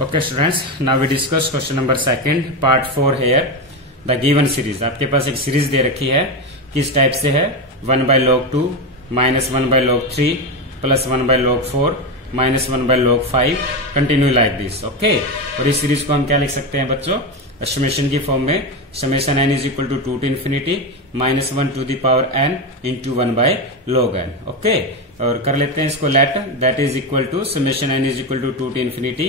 Okay students, now we discuss question number 2 part 4 here. The given series, आपके पास एक series दे रखी है, किस टाइप से है 1 by log 2 minus 1 by log 3 plus 1 by log 4 minus 1 by log 5 continue like this. Okay, और इस सीरीज को हम क्या लिख सकते हैं बच्चों, समेशन की फॉर्म में summation n is equal to 2 to infinity minus 1 to the power n into 1 by log n. Okay, और कर लेते हैं इसको let, that is equal to summation n is equal to 2 to infinity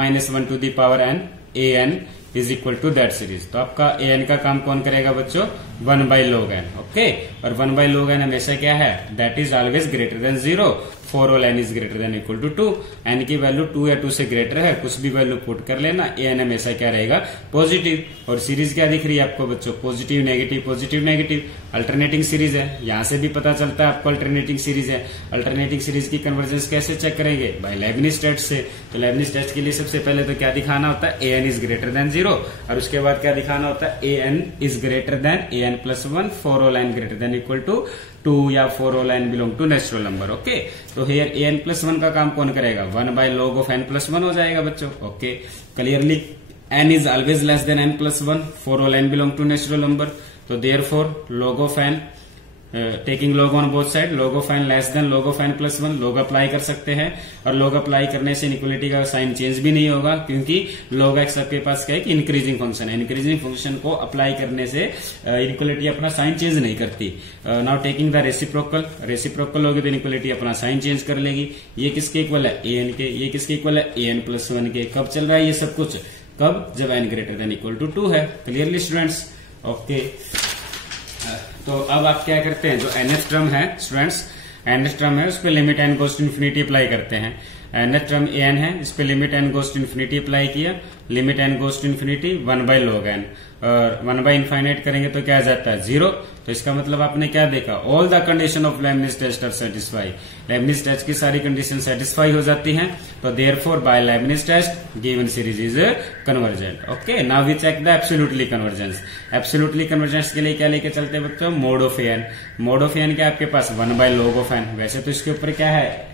minus 1 to the power n a n is equal to that series. तो आपका a n का काम कौन करेगा बच्चों, 1 by log n. ओके, और 1 by log n हमेशा क्या है, that is always greater than 0 for all n is greater than equal to 2. n की वैल्यू 2 या 2 से ग्रेटर है, कुछ भी वैल्यू पुट कर लेना, a n हमेशा क्या रहेगा, पॉजिटिव. और सीरीज क्या दिख रही है आपको बच्चों, positive negative positive negative. Alternating series है, यहां से भी पता चलता है आपको अल्टरनेटिंग सीरीज है. अल्टरनेटिंग सीरीज की कन्वर्जेंस कैसे चेक करेंगे, बाय लेबनिज टेस्ट से. तो लेबनिज टेस्ट के लिए सबसे पहले तो क्या दिखाना होता है, a n is greater than 0, और उसके बाद क्या दिखाना होता है, a n is greater than a n plus 1 for all n greater than equal to 2 या for all n belong to natural number. Okay, तो हियर a n प्लस 1 का काम कौन करेगा, 1 by log of n plus 1 हो जाएगा बच्चों. Okay, clearly n is always less than n plus 1 for all n belong to natural number. तो therefore log of n, taking log on both side, log of n less than log of n plus 1, log apply कर सकते हैं. और log apply करने से inequality का sign change भी नहीं होगा, क्योंकि log x आपके पास क्या है कि इंक्रीजिंग फंक्शन है. इंक्रीजिंग फंक्शन को अप्लाई करने से इनइक्वालिटी अपना साइन चेंज नहीं करती. Now taking the reciprocal, reciprocal होगी तो इनइक्वालिटी अपना साइन चेंज कर लेगी. ये किसके इक्वल है, a n के. ये किसके इक्वल है, a n प्लस 1 के. कब चल रहा है ये सब कुछ, कब, जब n greater than equal to 2 है. Clearly students. ओके, तो अब आप क्या करते हैं, जो nth टर्म है स्टूडेंट्स, nth टर्म है उस पर limit n goes to infinity apply करते हैं. nth टर्म an है, इस पे limit n goes to infinity apply किया, limit n goes to infinity 1 by log n, और 1 by इनफाइनाइट करेंगे तो क्या आ जाता है, 0. तो इसका मतलब आपने क्या देखा, all the condition of Leibniz test are satisfy. Leibniz test की सारी कंडीशन सेटिस्फाई हो जाती हैं. तो therefore by Leibniz test given series is convergent. Okay, now we check the absolutely convergence. Absolutely convergence के लिए क्या लेके चलते हैं बच्चों, mod of n. Mod of n क्या आपके पास, 1 by log of n. वैसे तो इसके ऊपर क्या है,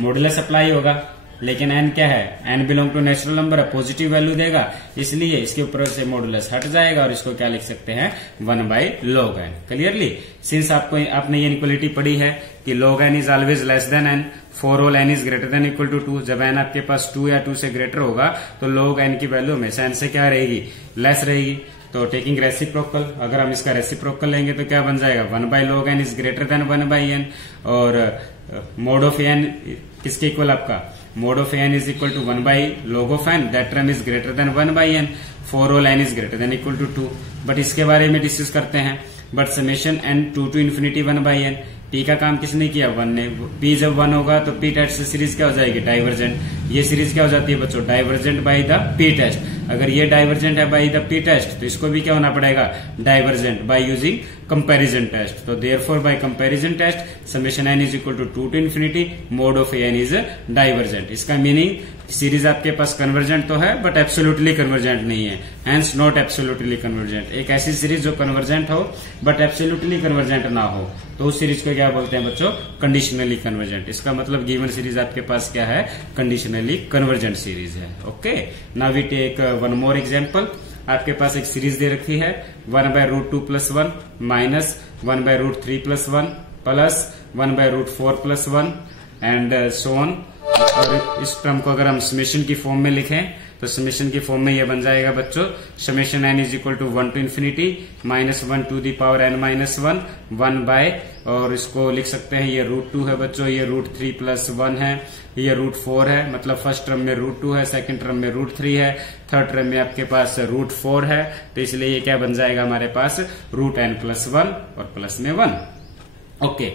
मॉडुलस अप्लाई होगा, लेकिन n क्या है, n belong to natural number है, पॉजिटिव वैल्यू देगा, इसलिए इसके ऊपर से मॉडुलस हट जाएगा और इसको क्या लिख सकते हैं, 1 by log n. Clearly, since आपने ये इनइक्वालिटी पढ़ी है कि log n is always less than n for all n is greater than equal to 2. जब n आपके पास 2 या 2 से ग्रेटर होगा तो log n की वैल्यू हमेशा n से क्या रहेगी, लेस रहेगी. तो टेकिंग रेसिप्रोकल, अगर हम इसका रेसिप्रोकल लेंगे तो क्या बन जाएगा, 1 by log n is greater than 1 by n. और मोड ऑफ n किसके इक्वल, आपका mod of n is equal to 1 by log of n, that term is greater than 1 by n for all n is greater than equal to 2. But इसके बारे में discuss करते हैं. But summation n 2 to infinity 1 by n, t का काम किसने किया, 1 ने. p जब 1 होगा तो p टेस्ट से सीरीज क्या हो जाएगी, डाइवर्जेंट. ये सीरीज क्या हो जाती है बच्चों, divergent by the p test. अगर ये डाइवर्जेंट है बाय द p टेस्ट तो इसको भी क्या होना पड़ेगा, divergent by using comparison test. तो therefore by comparison test summation n is equal to 2 to infinity mod of n is divergent. इसका मीनिंग सीरीज आपके पास कन्वर्जेंट तो है बट एब्सोल्युटली कन्वर्जेंट नहीं है, हेंस नॉट एब्सोल्युटली कन्वर्जेंट. एक ऐसी सीरीज जो कन्वर्जेंट हो बट एब्सोल्युटली कन्वर्जेंट ना हो, तो उस सीरीज को क्या बोलते हैं बच्चों, कंडीशनली कन्वर्जेंट. इसका मतलब गिवन सीरीज आपके पास क्या है, कंडीशनली कन्वर्जेंट सीरीज है. Okay, now we take one more example. आपके पास एक सीरीज दे रखी है 1 by root 2 plus 1 minus 1 by root 3 plus 1 plus 1 by root 4 plus 1 and so on. और इस टर्म को अगर हम समेशन की फॉर्म में लिखें तो समेशन की फॉर्म में ये बन जाएगा बच्चों, summation n is equal to 1 to infinity minus 1 to the power n minus 1 by, और इसको लिख सकते हैं, ये √2 है बच्चों, ये √3 plus 1 है, ये √4 है. मतलब फर्स्ट टर्म में √2 है, सेकंड टर्म में √3 है, थर्ड टर्म में आपके पास √4 है. तो इसलिए ये क्या बन जाएगा हमारे पास, √n plus 1 और प्लस में 1. ओके,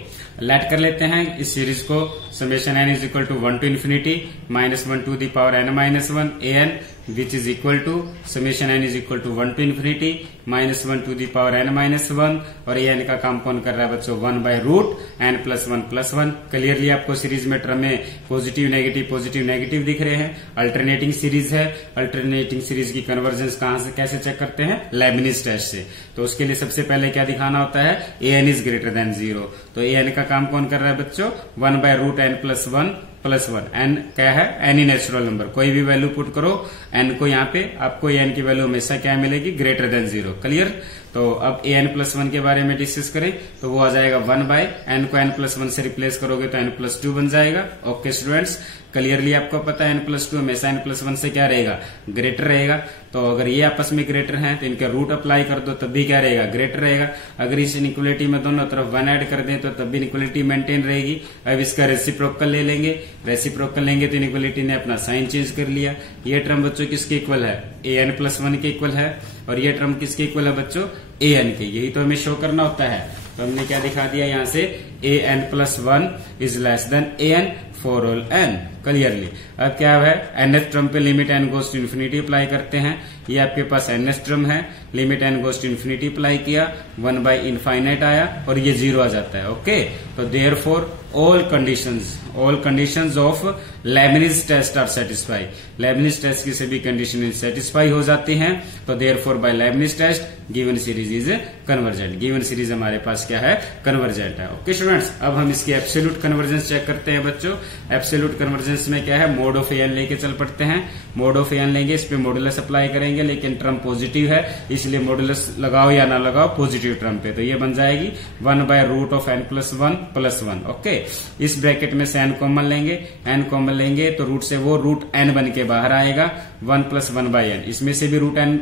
लेट कर लेते हैं इस सीरीज को. Summation n is equal to 1 to infinity minus 1 to the power n minus 1 an which is equal to summation n is equal to 1 to infinity minus 1 to the power n minus 1. और an का काम कौन कर रहा है बच्चों, 1 by root n plus 1 plus 1. Clearly आपको series में टर्म में पॉजिटिव नेगेटिव दिख रहे हैं. अल्टरनेटिंग सीरीज है, अल्टरनेटिंग सीरीज की कन्वर्जेंस कहां से कैसे चेक करते हैं, लेबनिज टेस्ट से. तो उसके लिए सबसे पहले क्या दिखाना होता है, an इज ग्रेटर देन 0. तो an का काम कौन कर रहा है बच्चों, 1 by root n plus 1 plus 1। N क्या है? एनी नेचुरल नंबर, कोई भी वैल्यू पुट करो एन को, यहाँ पे आपको एन की वैल्यू हमेशा क्या मिलेगी? Greater than 0। क्लियर? तो अब एन प्लस 1 के बारे में डिस्कस करें तो वो आ जाएगा 1 बाय एन को एन प्लस 1 से रिप्लेस करोगे तो एन प्लस 2 बन जाएगा। ओके स्टूडेंट्स, क्लियरली आपको पता है एन प्लस 2 हमेशा एन प्लस 1 से क्या रहेगा? ग्रेटर रहेगा। तो अगर ये आपस में ग्रेटर हैं तो इनका रूट अप्लाई कर दो तब भी क्या रहेगा? ग्रेटर रहेगा। अगर इस इनइक्वालिटी में दोनों तरफ 1 ऐड कर दें तो तब भी इनइक्वालिटी मेंटेन रहेगी। अब इसका रेसिप्रोकल ले लेंगे, रेसिप्रोकल लेंगे तो इनइक्वालिटी ने अपना साइन चेंज कर लिया। ये टर्म बच्चों किसके इक्वल है? ए एन प्लस 1 के इक्वल है, और ये टर्म किसके इक्वल है बच्चों? ए एन के। यही तो हमें शो करना होता है। तो हमने क्या दिखा दिया यहाँ से? A n plus 1 is less than a n for all n. Clearly अब क्या है? एनएथ टर्म पे limit n goes to infinity apply करते हैं। ये आपके पास एनएथ टर्म है, limit n goes to infinity apply किया, 1 बाय इनफाइनाइट आया और ये 0 आ जाता है। ओके, तो therefore all conditions of Leibniz test are satisfied। Leibniz test की सभी कंडीशन सेटिस्फाई हो जाती हैं। तो therefore by Leibniz test given series is convergent। given series हमारे पास क्या है? कन्वर्जेंट है। ओके स्टूडेंट्स, अब हम इसकी एब्सोल्यूट कन्वर्जेंस चेक करते हैं बच्चों। एब्सोल्यूट कन्वर्जेंस में क्या है? मोड ऑफ एन लेके चल पड़ते हैं। मोड ऑफ एन लेंगे, इस पे मॉडुलस अप्लाई करेंगे, लेकिन टर्म पॉजिटिव है इसलिए मॉडुलस लगाओ या ना लगाओ पॉजिटिव टर्म पे, तो ये बन जाएगी 1 by root of n plus 1 plus 1। Okay, इस ब्रैकेट में से एन कॉमन लेंगे, एन कॉमन लेंगे तो रूट से वो रूट एन बन के बाहर आएगा 1 प्लस 1 बाय एन। इसमें से भी रूट एन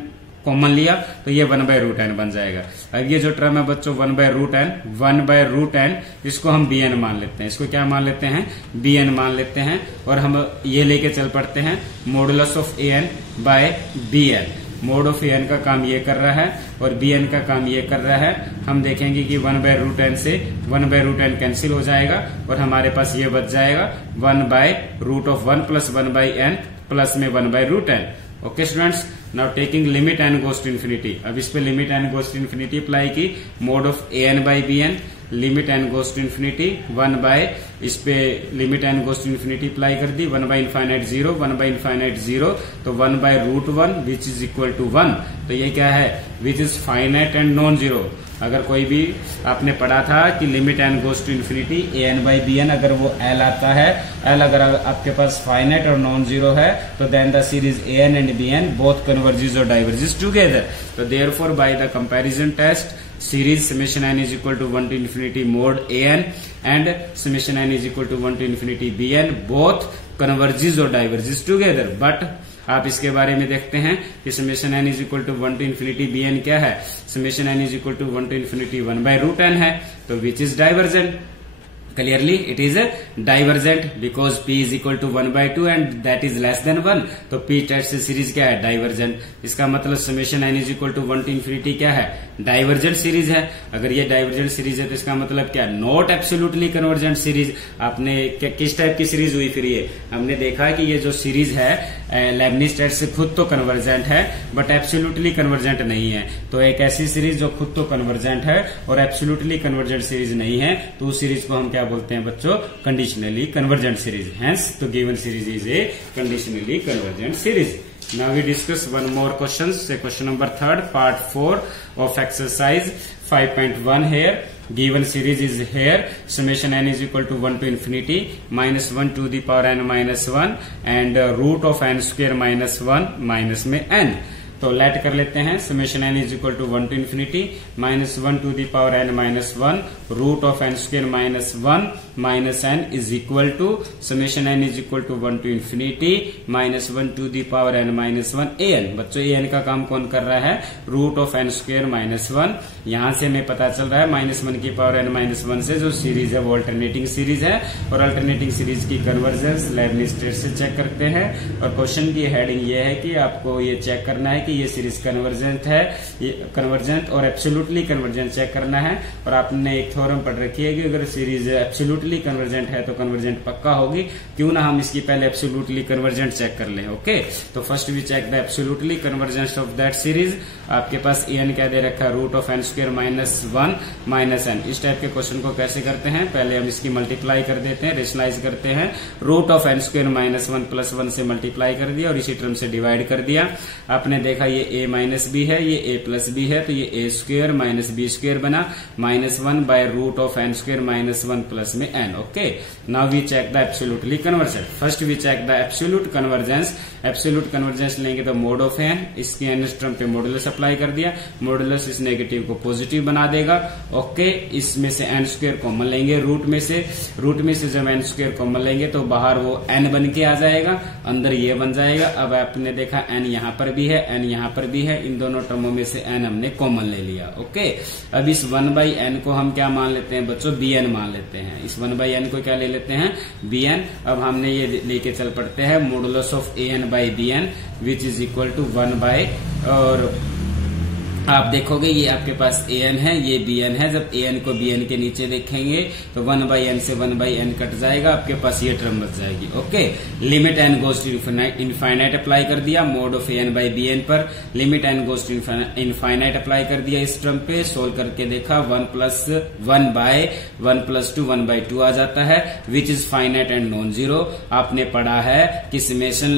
कॉमन लिया तो ये 1 बाय रूट एन बन जाएगा। अब ये जो टर्म है बच्चों 1 बाय रूट एन, इसको हम बी एन मान लेते हैं। इसको क्या मान लेते हैं? बी एन मान लेते हैं। और हम ये लेके चल पड़ते हैं modulus of a n by b n. Mod of n का काम ये कर रहा है और बी एन का काम ये कर रहा है। हम देखेंगे कि 1 बाय रूट एन से 1 बाय रूट एन कैंसिल हो जाएगा और हमारे पास ये बच जाएगा 1 by root of 1 plus 1 by n plus में 1 by root n. Okay students, now taking limit n goes to infinity. अब इस पे limit n goes to infinity apply की, mod of a n by b n, limit n goes to infinity 1 by, इस पे limit n goes to infinity apply कर दी, 1 by infinite 0, 1 by infinite 0, तो 1 by root 1 which is equal to 1। तो ये क्या है? Which is finite and non zero. अगर कोई भी आपने पढ़ा था कि limit n goes to infinity a n by b n, अगर वो एल आता है, एल अगर आपके पास फाइनाइट और नॉन जीरो है तो then the series a n and b n both converges और डाइवर्जेस टुगेदर। तो therefore by the comparison test series summation n is equal to 1 to infinity mod an and summation n is equal to 1 to infinity bn both converges or diverges together। but आप इसके बारे में देखते हैं कि summation n is equal to 1 to infinity b n क्या है? Summation n is equal to 1 to infinity 1 by root n है, तो which is divergent. Clearly it is a divergent because p is equal to 1 by 2 and that is less than 1। तो p test से series क्या है? Divergent. इसका मतलब summation n is equal to 1 to infinity क्या है? डाइवर्जेंट सीरीज है। अगर ये डाइवर्जेंट सीरीज है तो इसका मतलब क्या? Not absolutely convergent series. आपने किस टाइप की सीरीज हुई फिर ये? हमने देखा कि ये जो सीरीज है लेibniz टेस्ट से खुद तो कन्वर्जेंट है बट एब्सोल्युटली कन्वर्जेंट नहीं है। तो एक ऐसी सीरीज जो खुद तो कन्वर्जेंट है और एब्सोल्युटली कन्वर्जेंट सीरीज नहीं है तो उस सीरीज को हम क्या बोलते हैं बच्चों? Conditionally convergent series. Hence the given series is a conditionally convergent series. Now we discuss one more question. Say question number 3, part 4 of exercise 5.1 here. Given series is here. Summation n is equal to 1 to infinity minus 1 to the power n minus 1 and root of n square minus 1 minus में n। तो let कर लेते हैं summation n is equal to 1 to infinity minus 1 to the power n minus 1 root of n square minus 1 minus n is equal to summation n is equal to 1 to infinity minus 1 to the power n minus 1 a n. बच्चों a n का काम कौन कर रहा है? Root of n square minus 1। यहां से हमें पता चल रहा है माइनस 1 की पावर एन माइनस 1 से जो सीरीज है वो अल्टरनेटिंग सीरीज है और अल्टरनेटिंग सीरीज की कन्वर्जेंस लेibniz टेस्ट से चेक करते हैं। और क्वेश्चन की हेडिंग ये है कि आपको ये चेक करना है कि ये सीरीज कन्वर्जेंट है, ये कन्वर्जेंट और एब्सोल्युटली कन्वर्जेंट चेक करना है। और आपने एक थ्योरम पढ़ रखी है कि अगर सीरीज एब्सोल्युटली कन्वर्जेंट है तो कन्वर्जेंट पक्का होगी, क्यों ना हम इसकी पहले एब्सोल्युटली कन्वर्जेंट चेक कर लें। ओके, तो first we check the absolutely convergence of that series. आपके पास एन क्या दे रखा है? Root of n square minus 1 minus n. इस टाइप के क्वेश्चन को कैसे करते हैं? पहले हम इसकी मल्टीप्लाई कर देते हैं, रेशनलाइज करते हैं। Root of n square minus 1 plus 1 से मल्टीप्लाई कर दिया और इसी टर्म से डिवाइड कर दिया। आपने देखा देखा ये a माइनस बी है, ये a प्लस बी है, तो ये a square minus b square बना -1 by root of n square -1 plus में n। Okay, now we check the absolutely convergent. First we check the absolute convergence. Absolute convergence लेंगे तो mod of n, इसकी n term पे modulus apply कर दिया, modulus इस negative को positive बना देगा। ओके, इसमें से n स्क्वायर कॉमन लेंगे, रूट में से जब n स्क्वायर कॉमन लेंगे तो बाहर वो n बन के आ जाएगा, अंदर ये बन जाएगा। अब आपने देखा n यहाँ पर भी है, n यहाँ पर भी है, इन दोनों टर्मों में से n हमने कॉमन ले लिया। ओके, अब इस 1/n को हम क्या मान लेते हैं बच्चों, bn मान लेते हैं। इस 1/n को क्या ले लेते हैं, bn। अब हमने ये लेके चल पड़ते हैं modulus of an by bn which is equal to 1 और आप देखोगे ये आपके पास an है, ये bn है। जब an को bn के नीचे देखेंगे तो 1/n से 1/n कट जाएगा, आपके पास ये टर्म बच जाएगी। Okay, limit n goes to infinite apply कर दिया mod of an by bn पर, limit n goes to infinite apply कर दिया इस टर्म पे। सोल्व करके देखा 1 प्लस 2 1/2 आ जाता है which is finite and non zero. आपने पढ़ा है कि समेशन,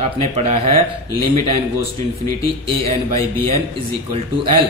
आपने पढ़ा है limit n goes to infinity an by bn is equal to L।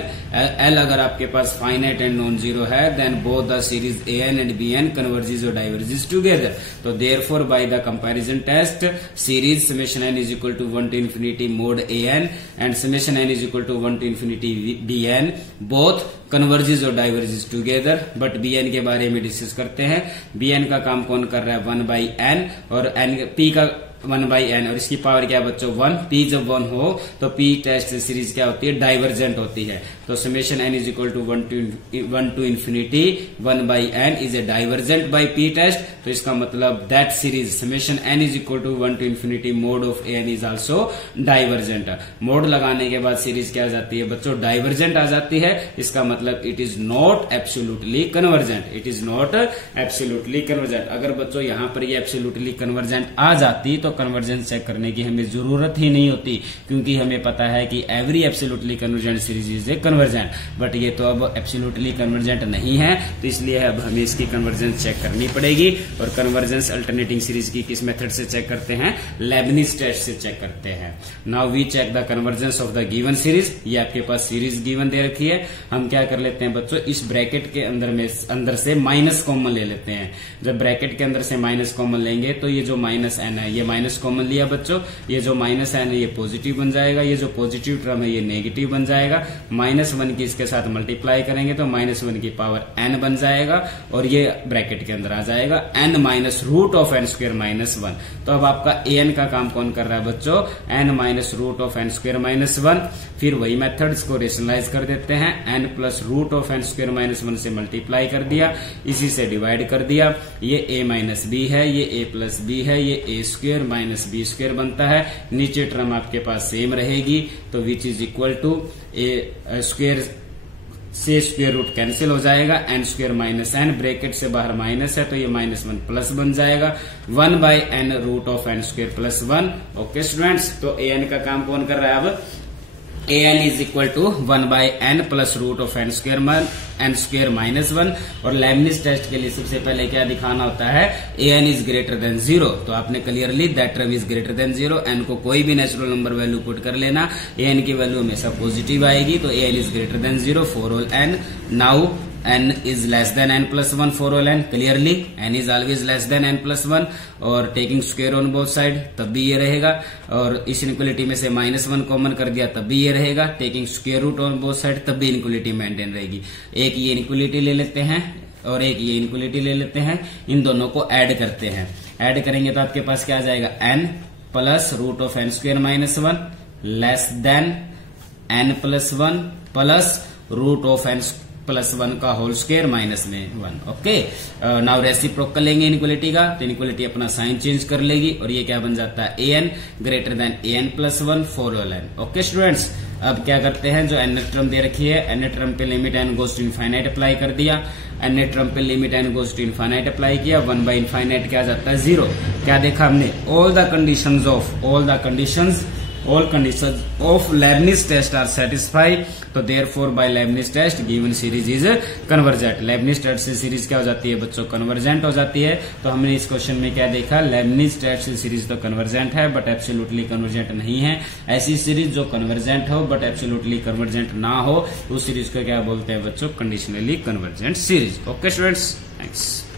L अगर आपके पास फाइनाइट एंड नॉन जीरो है then both the series an and bn converges और डाइवर्जेस टुगेदर। तो therefore by the comparison test series summation n is equal to 1 to infinity mod an and summation n is equal to 1 to infinity bn both converges और diverges together. But bn के बारे में discuss करते हैं। bn का काम कौन कर रहा है, 1/n और n p का 1/n और इसकी पावर क्या है बच्चों 1। p जब 1 हो तो p टेस्ट सीरीज क्या होती है, डाइवर्जेंट होती है। तो summation n is equal to 1 to infinity 1/n is a divergent by p test. तो इसका मतलब that series summation n is equal to 1 to infinity mod of n is also divergent. Mod लगाने के बाद series क्या आ जाती है बच्चों, डाइवर्जेंट आ जाती है। इसका मतलब it is not absolutely convergent, it is not absolutely convergent. अगर बच्चों यहां पर ये एब्सोल्युटली कन्वर्जेंट आ जाती तो कन्वर्जेंस चेक करने की हमें जरूरत ही नहीं होती, क्योंकि हमें पता है कि every absolutely convergent series is a convergent. But ये तो अब एब्सोल्युटली कन्वर्जेंट नहीं है, तो इसलिए अब हमें इसकी कन्वर्जेंस चेक करनी पड़ेगी। और कन्वर्जेंस अल्टरनेटिंग सीरीज की किस मेथड से चेक करते हैं, लेबनिज टेस्ट से चेक करते हैं। Now we check the convergence of the given series. ये आपके पास सीरीज गिवन दे रखी है, हम क्या कर लेते हैं बच्चों, इस ब्रैकेट के अंदर से माइनस कॉमन ले लेते हैं। जब ब्रैकेट के अंदर से माइनस कॉमन लेंगे तो ये जो माइनस n है ये माइनस कॉमन लिया बच्चों, ये जो माइनस n है ये पॉजिटिव बन जाएगा, ये जो पॉजिटिव टर्म है ये नेगेटिव बन जाएगा। -1 की इसके साथ मल्टीप्लाई करेंगे तो -1 की पावर n बन जाएगा और ये ब्रैकेट के अंदर आ जाएगा n minus root of n square -1। तो अब आपका an का काम कौन कर रहा है बच्चों, n minus root of n square -1। फिर वही मेथड इसको रेशनलाइज कर देते हैं, n plus root of n square -1 से मल्टीप्लाई कर दिया, इसी से डिवाइड कर दिया। ये a माइनस बी है, ये a प्लस बी है, ये a square minus b square बनता है। नीचे टर्म आपके पास सेम रहेगी, तो which is equal to a square से स्क्वायर रूट कैंसिल हो जाएगा, n square minus n, bracket से बाहर माइनस है तो ये -1 प्लस बन जाएगा, 1/n root of n square plus 1। Okay students, तो an का काम कौन कर रहा है, अब an is equal to 1/n plus root of n square -1। और लेबनिज टेस्ट के लिए सबसे पहले क्या दिखाना होता है, an इज ग्रेटर देन 0। तो आपने clearly that term is greater than 0, n को कोई भी नेचुरल नंबर वैल्यू पुट कर लेना, an की वैल्यू हमेशा पॉजिटिव आएगी। तो an is greater than 0 for all n। Now n is less than n plus 1 for all n, clearly n is always less than n plus 1। और taking square on both side तब भी ये रहेगा, और इस inequality में से -1 common कर दिया तब भी ये रहेगा, taking square root on both side तब भी इनक्वलिटी मेंटेन रहेगी। एक ये इनक्वलिटी ले लेते हैं और एक ये इनक्वलिटी ले लेते हैं, इन दोनों को ऐड करते हैं। ऐड करेंगे तो आपके पास क्या आ जाएगा, n plus root of n square -1 less than n plus 1 plus root of n plus 1 का whole square -1। Okay, now reciprocal लेंगे इनक्वलिटी का, तो इनक्वलिटी अपना साइन चेंज कर लेगी और ये क्या बन जाता है, an greater than an plus 1 for all n। Okay students, अब क्या करते हैं, जो n टर्म दे रखी है, n टर्म पे limit n goes to infinite apply कर दिया, n टर्म पे limit n goes to infinite apply किया, 1/इनफाइनाइट क्या जाता है 0। क्या देखा हमने, all the conditions all condition of Leibniz test are satisfy, तो therefore by Leibniz test given series is convergent. Leibniz test से सीरीज क्या हो जाती है बच्चों, कन्वर्जेंट हो जाती है। तो हमने इस क्वेश्चन में क्या देखा, लेबनिज टेस्ट से सीरीज तो कन्वर्जेंट है बट एब्सोल्युटली कन्वर्जेंट नहीं है। ऐसी सीरीज जो कन्वर्जेंट हो बट एब्सोल्युटली कन्वर्जेंट ना हो उस सीरीज को क्या बोलते हैं बच्चों, conditionally convergent series. Okay students, thanks.